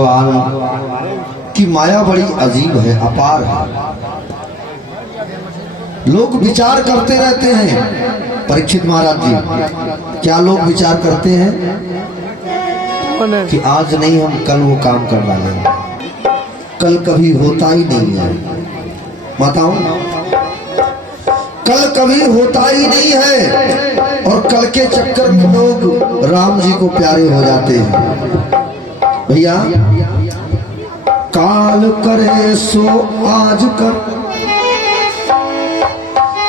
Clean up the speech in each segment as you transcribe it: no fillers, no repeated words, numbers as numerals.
भगवान की माया बड़ी अजीब है, अपार है। लोग विचार करते रहते हैं। परीक्षित महाराज जी, क्या लोग विचार करते हैं कि आज नहीं हम कल वो काम कर डालेंगे। कल कभी होता ही नहीं है माताओं, कल कभी होता ही नहीं है। और कल के चक्कर में लोग राम जी को प्यारे हो जाते हैं। भैया, काल करे सो आज कर,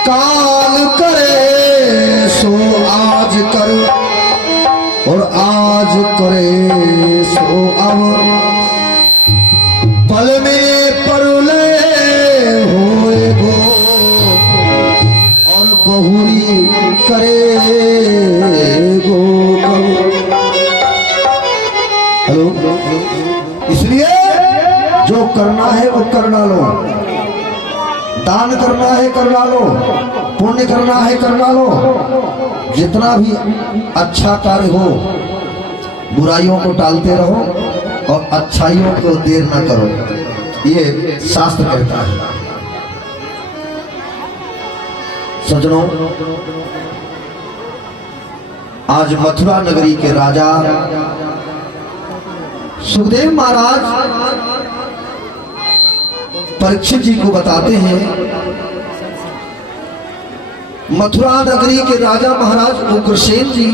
काल करे सो आज कर, और आज करे सो अब। पल में परलय होए गो, और बहुरी करे गो कब। हेलो, इसलिए जो करना है वो कर डालो। दान करना है कर डालो, पुण्य करना है कर डालो। जितना भी अच्छा कार्य हो, बुराइयों को टालते रहो और अच्छाइयों को देर ना करो, ये शास्त्र कहता है। सज्जनों, आज मथुरा नगरी के राजा सुखदेव महाराज परीक्षित जी को बताते हैं, मथुरा नगरी के राजा महाराज उग्रसेन जी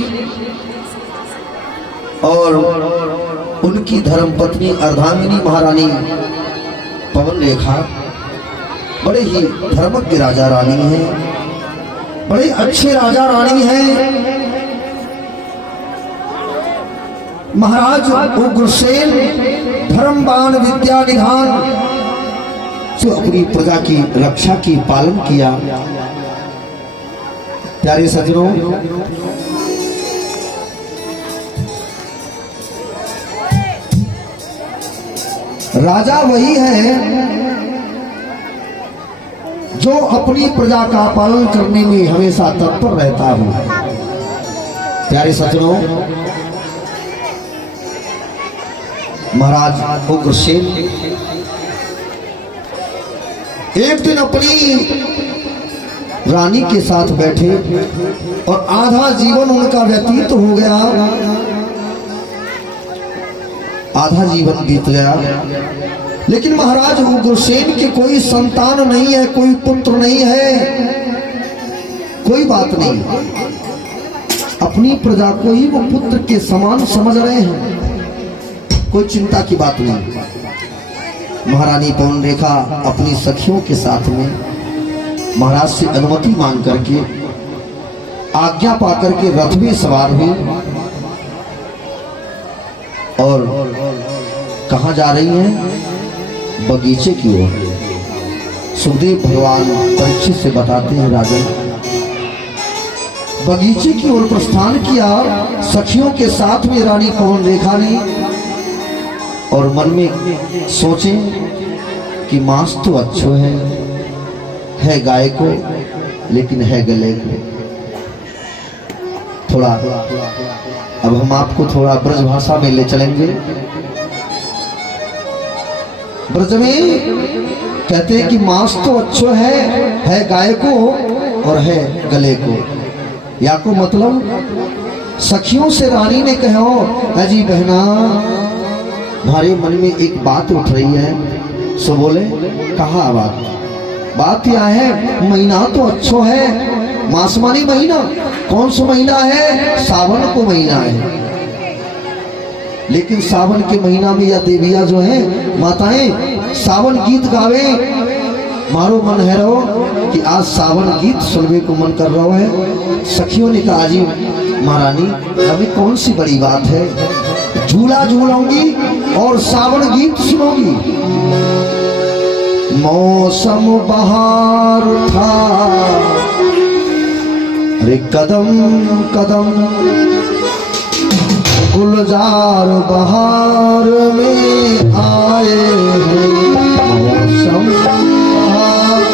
और उनकी धर्मपत्नी अर्धांगिनी महारानी पवन रेखा बड़े ही धर्मज्ञ राजा रानी हैं, बड़े अच्छे राजा रानी हैं। महाराज उग्रसेन धर्मवान विद्या निधान, जो अपनी प्रजा की रक्षा की पालन किया। प्यारे सज्जनों, राजा वही है जो अपनी प्रजा का पालन करने में हमेशा तत्पर रहता हो। प्यारे सज्जनों, महाराज उग्रसेन एक दिन अपनी रानी के साथ बैठे और आधा जीवन उनका व्यतीत हो गया, आधा जीवन बीत गया। लेकिन महाराज उग्रसेन के कोई संतान नहीं है, कोई पुत्र नहीं है। कोई बात नहीं, अपनी प्रजा को ही वो पुत्र के समान समझ रहे हैं, कोई चिंता की बात नहीं। महारानी पवन रेखा अपनी सखियों के साथ में महाराज से अनुमति मांग करके, आज्ञा पाकर के रथ में सवार हुई और कहां जा रही हैं? बगीचे की ओर। सुखदेव भगवान परीक्षित से बताते हैं, राजन बगीचे की ओर प्रस्थान किया सखियों के साथ में रानी पवन रेखा ने, और मन में सोचे कि मांस तो अच्छो है गाय को, लेकिन है गले को। थोड़ा अब हम आपको थोड़ा ब्रज भाषा में ले चलेंगे। ब्रज में कहते हैं कि मांस तो अच्छो है गाय को और है गले को। या को मतलब सखियों से रानी ने कहो, अजी बहना, हमारे मन में एक बात उठ रही है। सो बोले, कहा बात यह है, महीना तो अच्छो है, मासमानी महीना। कौन सा महीना है? सावन को महीना है। लेकिन सावन के महीना में या देविया जो है माताएं सावन गीत गावे, मारो मन है रहो कि आज सावन गीत सुनने को मन कर रहा है। सखियों ने कहा, जी महारानी, अभी कौन सी बड़ी बात है, झूला झूलोगी और सावन गीत सुनोगी। मौसम बहार था, अरे कदम कदम गुलजार बहार में आए हैं। मौसम बहार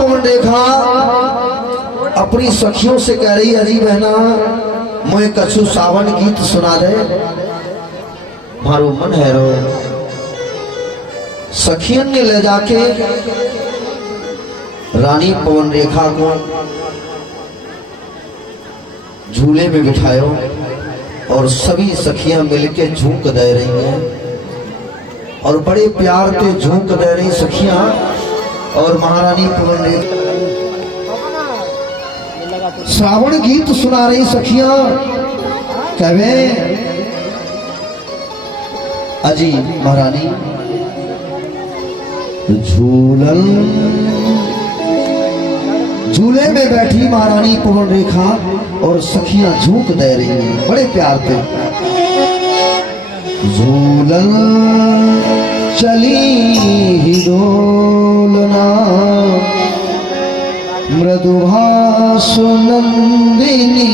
पवन रेखा अपनी सखियों से कह रही, अरे बहना मुझे कछु सावन गीत सुना दे, मारो मन है रो। सखियन ने ले जाके रानी पवन रेखा को झूले में बिठायो और सभी सखियां मिलके झूंक दे रही हैं और बड़े प्यार से झूंक दे रही सखियां। और महारानी पवन रेखा श्रावण गीत सुना रही सखियां। कहे अजी महारानी झूलन, झूले में बैठी महारानी पवन रेखा और सखियां झूंक दे रही हैं बड़े प्यार से। झूलन चली ही डोलना मृदुभासु नंदिनी,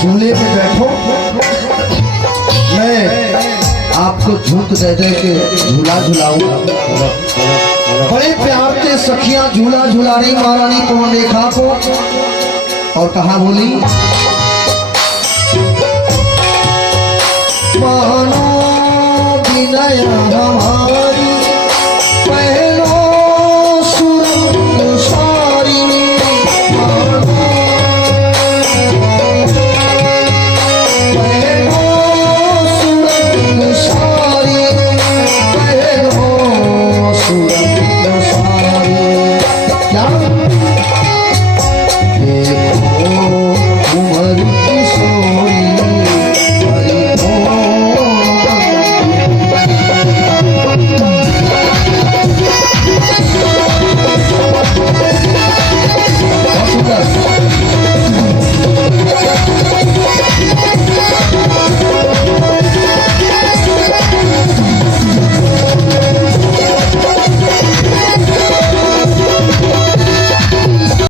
झूले पे बैठो, मैं आपको झूठ दे दे के झूला झुलाऊंगा। बड़े प्यार से सखियां झूला झुला रही महारानी पवन रेखा को और कहा बोली,